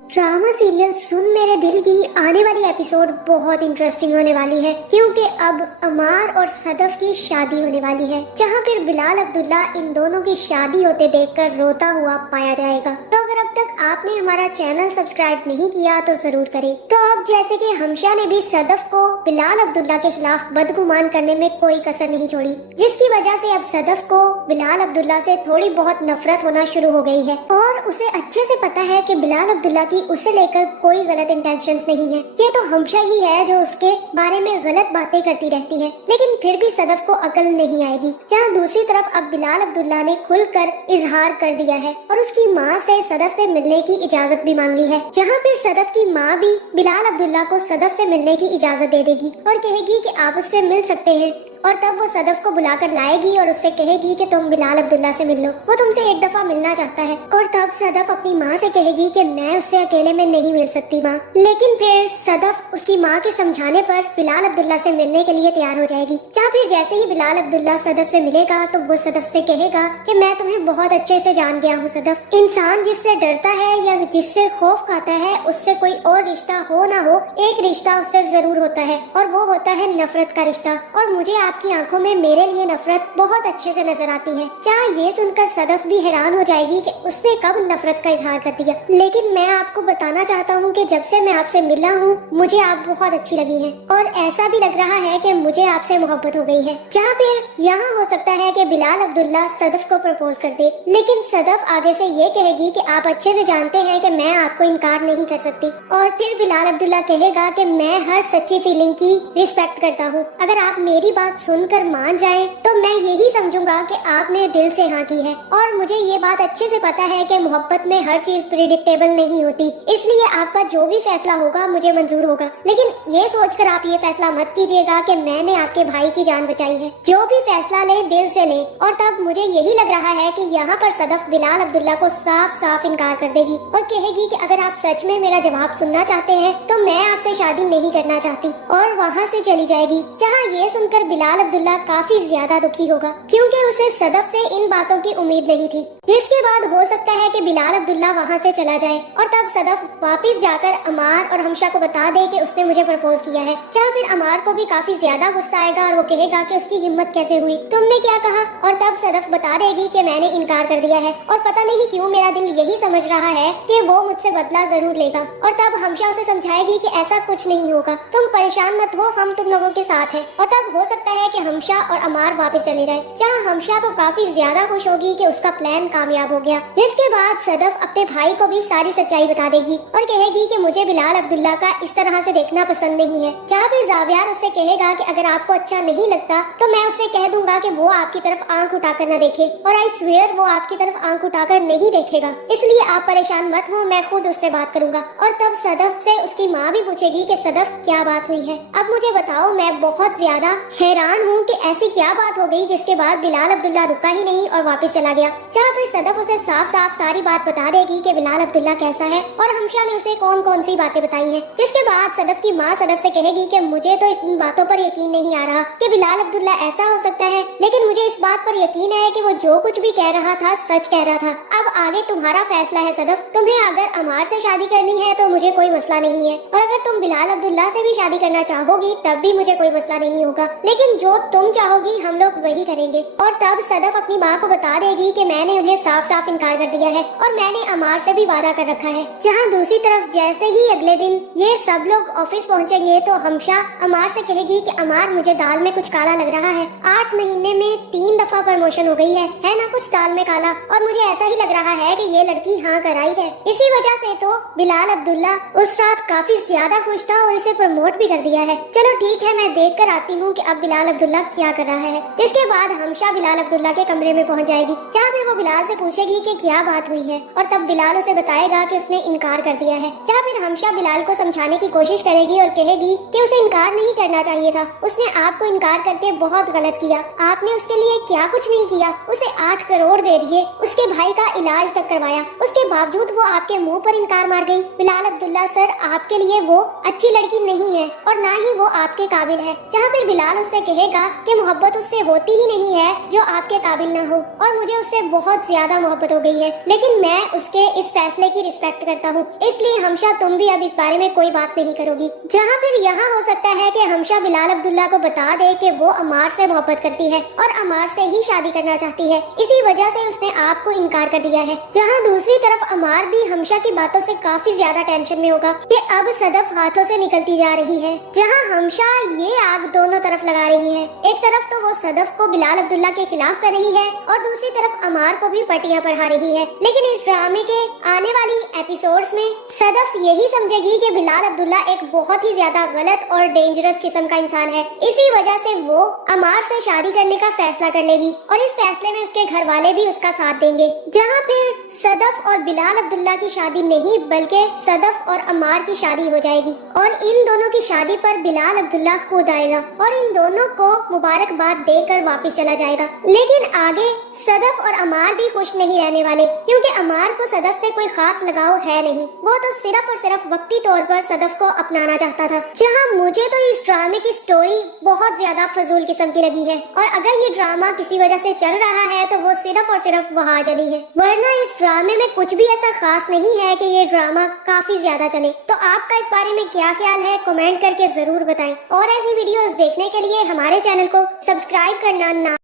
Drama serial सुन मेरे दिल की आने वाली एपिसोड बहुत इंटरेस्टिंग होने वाली है, क्योंकि अब अमार और सदफ की शादी होने वाली है, जहां फिर बिलाल अब्दुल्ला इन दोनों की शादी होते देखकर रोता हुआ पाया जाएगा। तो अगर अब तक आपने हमारा चैनल सब्सक्राइब नहीं किया तो जरूर करें। तो अब जैसे कि हमशा ने भी सदफ को बिलाल अब्दुल्ला के खिलाफ बदगुमान करने में कोई कसर नहीं छोड़ी, जिसकी वजह से अब सदफ को बिलाल अब्दुल्ला से थोड़ी बहुत नफरत होना शुरू हो गई है और उसे अच्छे से पता है कि बिलाल अब्दुल्ला की उसे लेकर कोई गलत इंटेंशंस नहीं है। ये तो हमशा ही है जो उसके बारे में गलत बातें करती रहती है, लेकिन फिर भी सदफ को अकल नहीं आएगी। जहाँ दूसरी तरफ अब बिलाल अब्दुल्ला ने खुलकर इजहार कर दिया है और उसकी माँ से सदफ से मिलने की इजाजत भी मांग ली है, जहाँ फिर सदफ की माँ भी बिलाल अब्दुल्ला को सदफ से मिलने की इजाजत दे देगी और कहेगी कि आप उससे मिल सकते हैं, और तब वो सदफ को बुलाकर लाएगी और उससे कहेगी कि तुम बिलाल अब्दुल्ला से मिल लो, वो तुमसे एक दफा मिलना चाहता है। और तब सदफ अपनी माँ से कहेगी कि मैं उससे अकेले में नहीं मिल सकती माँ, लेकिन फिर सदफ उसकी माँ के समझाने पर बिलाल अब्दुल्ला से मिलने के लिए तैयार हो जाएगी। जहाँ फिर जैसे ही बिलाल अब्दुल्ला सदफ से मिलेगा तो वो सदफ से कहेगा कि मैं तुम्हें बहुत अच्छे से जान गया हूँ सदफ, इंसान जिससे डरता है या जिससे खौफ खाता है उससे कोई और रिश्ता हो ना हो, एक रिश्ता उससे जरूर होता है और वो होता है नफरत का रिश्ता, और मुझे आपकी आंखों में मेरे लिए नफरत बहुत अच्छे से नजर आती है। जहाँ ये सुनकर सदफ भी हैरान हो जाएगी कि उसने कब नफरत का इजहार कर दिया, लेकिन मैं आपको बताना चाहता हूँ कि जब से मैं आपसे मिला हूँ मुझे आप बहुत अच्छी लगी हैं और ऐसा भी लग रहा है कि मुझे आपसे मोहब्बत हो गई है। जहाँ फिर यहाँ हो सकता है कि बिलाल अब्दुल्ला सदफ को प्रपोज कर दे, लेकिन सदफ आगे से ये कहेगी कि आप अच्छे से जानते हैं कि मैं आपको इनकार नहीं कर सकती, और फिर बिलाल अब्दुल्ला कहेगा कि मैं हर सच्ची फीलिंग की रिस्पेक्ट करता हूँ, अगर आप मेरी बात सुनकर मान जाएं तो मैं यही समझूंगा कि आपने दिल से हाँ की है, और मुझे ये बात अच्छे से पता है कि मोहब्बत में हर चीज प्रिडिक्टेबल नहीं होती, इसलिए आपका जो भी फैसला होगा मुझे मंजूर होगा, लेकिन ये सोचकर आप ये फैसला मत कीजिएगा कि मैंने आपके भाई की जान बचाई है। जो भी फैसला ले दिल से ले। और तब मुझे यही लग रहा है कि यहाँ पर सदफ बिलाल अब्दुल्ला को साफ साफ इनकार कर देगी और कहेगी कि अगर आप सच में मेरा जवाब सुनना चाहते हैं तो मैं आपसे शादी नहीं करना चाहती, और वहाँ से चली जाएगी। जहाँ ये सुनकर बिलाल अब्दुल्ला काफी ज्यादा दुखी होगा, क्योंकि उसे सदफ से इन बातों की उम्मीद नहीं थी। जिसके बाद हो सकता है कि बिलाल अब्दुल्ला वहाँ से चला जाए और तब सदफ वापस जाकर अमार और हमशा को बता दे कि उसने मुझे प्रपोज किया है। जहाँ फिर अमार को भी काफी ज्यादा गुस्सा आएगा और वो कहेगा कि उसकी हिम्मत कैसे हुई, तुमने क्या कहा, और तब सदफ बता देगी कि मैंने इनकार कर दिया है और पता नहीं क्यों मेरा दिल यही समझ रहा है कि वो मुझसे बदला जरूर लेगा। और तब हमशा उसे समझाएगी कि ऐसा कुछ नहीं होगा, तुम परेशान मत हो, हम तुम लोगों के साथ हैं। और तब हो सकता है कि हमशा और अमार वापस चले जाए। जहाँ हमशा तो काफी ज्यादा खुश होगी कि उसका प्लान कामयाब हो गया। जिसके बाद सदफ अपने भाई को भी सारी सच्चाई बता देगी और कहेगी कि मुझे बिलाल अब्दुल्ला का इस तरह से देखना पसंद नहीं है। जहाँ फिर जावियार उससे कहेगा कि अगर आपको अच्छा नहीं लगता तो मैं उससे कह दूंगा कि वो आपकी तरफ आंख उठाकर न देखे, और आई स्वेयर वो आपकी तरफ आंख उठाकर नहीं देखेगा, इसलिए आप परेशान मत हो, मैं खुद उससे बात करूंगा। और तब सदफ से उसकी माँ भी पूछेगी कि सदफ क्या बात हुई है, अब मुझे बताओ, मैं बहुत ज्यादा हैरान हूँ कि ऐसी क्या बात हो गई जिसके बाद बिलाल अब्दुल्ला रुका ही नहीं और वापस चला गया। जहाँ फिर सदफ उसे साफ साफ सारी बात बता देगी कि बिलाल अब्दुल्ला कैसा है और हमशा ने उसे कौन कौन सी बातें बताई हैं। जिसके बाद सदफ की माँ सदफ से कहेगी कि मुझे तो इन बातों पर यकीन नहीं आ रहा कि बिलाल अब्दुल्ला ऐसा हो सकता है, लेकिन मुझे इस बात पर यकीन है कि वो जो कुछ भी कह रहा था सच कह रहा था। अब आगे तुम्हारा फैसला है सदफ, तुम्हें अगर अमार से शादी करनी है तो मुझे कोई मसला नहीं है, और अगर तुम बिलाल अब्दुल्ला से भी शादी करना चाहोगी तब भी मुझे कोई मसला नहीं होगा, लेकिन जो तुम चाहोगी हम लोग वही करेंगे। और तब सदफ अपनी माँ को बता देगी कि मैंने उन्हें साफ साफ इनकार कर दिया है और मैंने अमार से भी वादा कर रखा है। जहाँ दूसरी तरफ जैसे ही अगले दिन ये सब लोग ऑफिस पहुँचेंगे तो हमशा अमार से कहेगी कि अमार मुझे दाल में कुछ काला लग रहा है, 8 महीने में 3 दफा प्रमोशन हो गई है ना कुछ दाल में काला, और मुझे ऐसा ही लग रहा है कि ये लड़की हाँ कर आई है। इसी वजह से तो बिलाल अब्दुल्ला उस रात काफी ज्यादा खुश था और इसे प्रमोट भी कर दिया है। चलो ठीक है, मैं देख कर आती हूँ कि अब बिलाल अब्दुल्ला क्या कर रहा है। इसके बाद हमशा बिलाल अब्दुल्ला के कमरे में पहुँच जाएगी, जहाँ पे वो बिलाल से पूछेगी कि क्या बात हुई है, और तब बिलाल उसे बताएगा कि उसने इनकार कर दिया है। जहाँ फिर हमशा बिलाल को समझाने की कोशिश करेगी और कहेगी कि उसे इनकार नहीं करना चाहिए था, उसने आपको इनकार करके बहुत गलत किया, आपने उसके लिए क्या कुछ नहीं किया, उसे 8 करोड़ दे दिए, उसके भाई का इलाज तक करवाया, उसके बावजूद वो आपके मुंह पर इनकार मार गई। बिलाल अब्दुल्ला सर, आपके लिए वो अच्छी लड़की नहीं है और ना ही वो आपके काबिल है। जहाँ फिर बिलाल उससे کہے گا کہ محبت اس سے ہوتی ہی نہیں ہے جو آپ کے قابل نہ ہو، اور مجھے اس سے بہت زیادہ محبت ہو گئی ہے، لیکن میں اس کے اس فیصلے کی رسپیکٹ کرتا ہوں، اس لیے ہمشا تم بھی اب اس بارے میں کوئی بات نہیں کرو گی۔ جہاں پھر یہاں ہو سکتا ہے کہ ہمشا بلال عبداللہ کو بتا دے کہ وہ عمار سے محبت کرتی ہے اور عمار سے ہی شادی کرنا چاہتی ہے، اسی وجہ سے اس نے آپ کو انکار کر دیا ہے۔ جہاں دوسری طرف عمار بھی ہمشا کی باتوں سے کافی زیادہ ٹینشن میں ہوگا کہ اب صدف ہاتھوں سے نکلتی جا رہی ہے، جہاں ہمشا یہ آگ دونوں طرف لگا رہی ہے۔ ایک طرف تو وہ صدف کو بلال عبداللہ کے خلاف کر رہی ہے اور دوسری طرف عمار کو بھی پٹیاں پڑھا رہی ہے، لیکن اس ڈرامے کے آنے والی ایپیسوڈز میں صدف یہی سمجھے گی کہ بلال عبداللہ ایک بہت ہی زیادہ غلط اور ڈینجرس قسم کا انسان ہے، اسی وجہ سے وہ عمار سے شادی کرنے کا فیصلہ کر لے گی اور اس فیصلے میں اس کے گھر والے بھی اس کا ساتھ دیں گے۔ جہاں پھر صدف اور بلال عبداللہ کی شادی نہیں بلکہ صدف اور عمار کی شادی ہو جائے گی، اور ان دونوں کی شادی پر بلال عبداللہ خود آئے گا اور ان دونوں کو مبارکباد دے کر واپس چلا جائے گا۔ لیکن آگے صدف اور عمار بھی خوش نہیں رہنے والے، کیونکہ عمار کو صدف سے کوئی خاص لگاؤ ہے نہیں، وہ تو صرف اور صرف وقتی طور پر صدف کو اپنانا چاہتا تھا۔ جہاں مجھے تو اس ڈرامے کی سٹوری بہت زیادہ فضول قسم کی لگی ہے، اور اگر یہ ڈرامہ کسی وجہ سے چل رہا ہے تو وہ صرف اور صرف وہاں چلی ہے، ورنہ اس ڈرامے میں کچھ بھی ایسا خاص نہیں ہے کہ یہ ڈرامہ کافی زیادہ چلے۔ تو آپ کا اس بارے میں کیا خیال ہے، کمنٹ کر کے ضرور بتائیں، اور ایسی ویڈیوز دیکھنے کے لیے ہمارے چینل کو سبسکرائب کرنا نہ